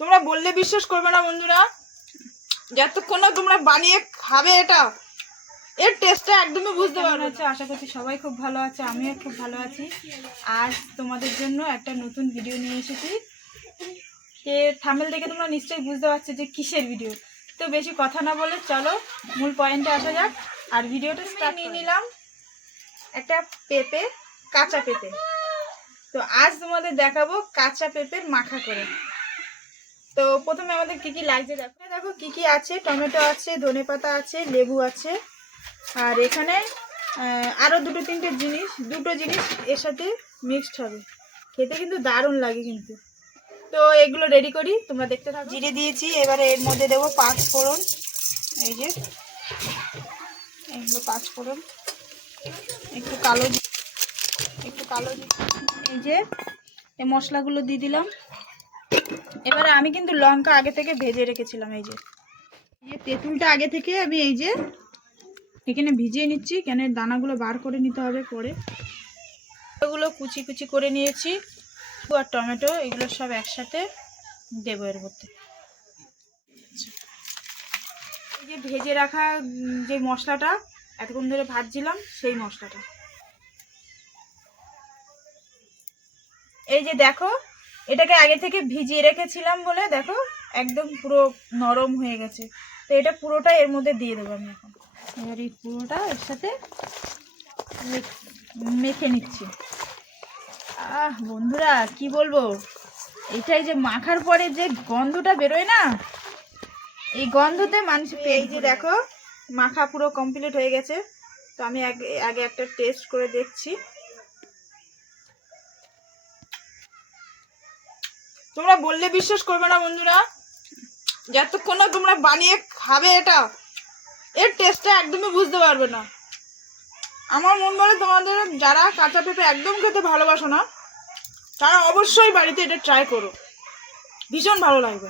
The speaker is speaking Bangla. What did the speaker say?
তোমরা বললে বিশ্বাস করবে না বন্ধুরা। যতক্ষণ না তোমরা বানিয়ে খাবে এটা এর টেস্টটা একদমই বুঝতে আছো? আশা করছি সবাই খুব ভালো আছে আমিও খুব ভালো আছি। আজ তোমাদের জন্য একটা নতুন ভিডিও নিয়ে এসেছি। যে থামেল দেখে তোমরা নিশ্চয়ই বুঝতে পারছ যে কিসের ভিডিও তো বেশি কথা না বলে চলো মূল পয়েন্টে আসা যাক। আর ভিডিওটা স্টার্ট নিয়ে নিলাম একটা পেঁপে কাঁচা পেঁপে। তো আজ তোমাদের দেখাবো কাঁচা পেঁপের মাখা করে। তো প্রথমে আমাদের কি কি লাগছে দেখো? দেখো কি কি আছে? টমেটো আছে ধনেপাতা আছে লেবু আছে। আর এখানে আহ, আরও দুটো তিনটে জিনিস দুটো জিনিস এর সাথে মিক্সড হবে। খেতে কিন্তু দারুণ লাগে কিন্তু। তো এগুলো রেডি করি তোমরা দেখতে থাকো। জিরে দিয়েছি এবারে এর মধ্যে দেবো পাঁচ ফোড়ন। এই যে এগুলো পাঁচ ফোড়ন। একটু কালো একটু কালো এই যে এই মশলাগুলো দিয়ে দিলাম। এবারে আমি কিন্তু লঙ্কা আগে থেকে ভেজে রেখেছিলাম, এই যে। এই তেঁতুলটা আগে থেকে আমি এই যে এখানে ভিজিয়ে নিচ্ছি, কেন দানাগুলো বার করে নিতে হবে পরে। এগুলো কুচি কুচি করে নিয়েছি আর টমেটো, এগুলো সব একসাথে দেবো এর মধ্যে। এই যে ভেজে রাখা যে মশলাটা, এতক্ষণ ধরে ভাজছিলাম, সেই মশলাটা। এই যে দেখো এটাকে আগে থেকে ভিজিয়ে রেখেছিলাম বলে দেখো একদম পুরো নরম হয়ে গেছে। তো এটা পুরোটা এর মধ্যে দিয়ে দেবো আমি এখন। এবার এই পুরোটা এর সাথে মেখ- মেখে নিচ্ছি। আহ বন্ধুরা কি বলব? এটাই যে মাখার পরে যে গন্ধটা বেরোয় না এই গন্ধতে মানুষ এই যে দেখো মাখা পুরো কমপ্লিট হয়ে গেছে। তো আমি আগে আগে একটা টেস্ট করে দেখছি। তোমরা বললে বিশ্বাস করবে না, বন্ধুরা। যতক্ষণ না তোমরা বানিয়ে খাবে এটা, এর টেস্টটা একদমই বুঝতে পারবে না। আমার মন বলে তোমাদের যারা কাঁচা পেঁপে একদম খেতে ভালোবাসো না, তারা অবশ্যই বাড়িতে এটা ট্রাই করো। ভীষণ ভালো লাগবে।